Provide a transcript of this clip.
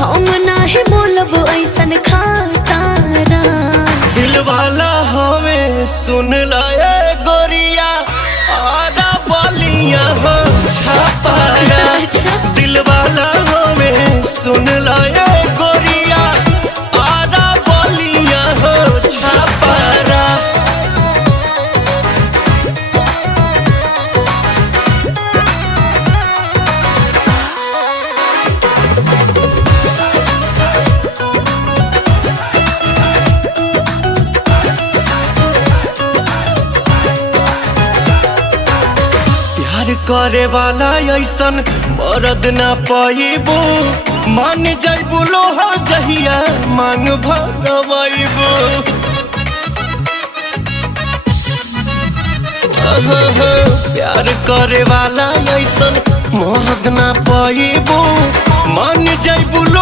हम नाही बोलब ऐसन खातारा। दिल वाला हमें सुन लाए गोरिया आधा बलिया हो छापारा। दिल वाला हमें सुन लाए गोरिया आधा बलिया हो छापारा। प्यार करे वाला ऐसन मरद ना पाइबो। मान जाइबो लोहा जहिया मांग भगवाइबो। प्यार करे वाला ऐसन मरद ना पाइबो। मान जाइबो।